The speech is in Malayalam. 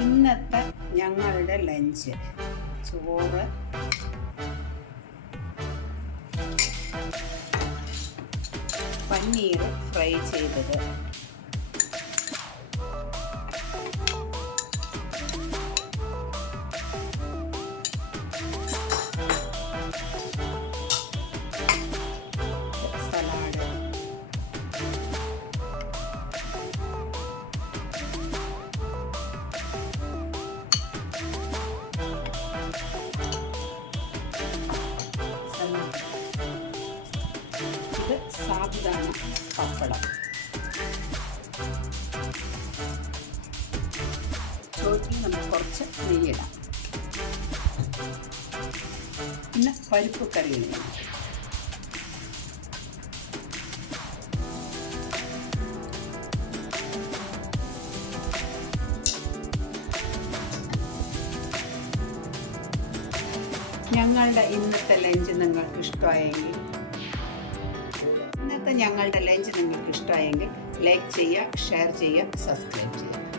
ഇന്നത്തെ ഞങ്ങളുടെ ലഞ്ച് ചോറ്, പനീർ ഫ്രൈ ചെയ്തത്, സലാഡ്, ഇത് സാബുദാന പപ്പടം. ചോറ്റിൽ നമുക്ക് കുറച്ച് നെയ്യിടാം. പിന്നെ പരിപ്പ് കറിയുണ്ട്. ഞങ്ങളുടെ ഇന്നത്തെ ലഞ്ച് നിങ്ങൾക്ക് ഇഷ്ടമായെങ്കിൽ ലൈക്ക് ചെയ്യുക, ഷെയർ ചെയ്യുക, സബ്സ്ക്രൈബ് ചെയ്യുക.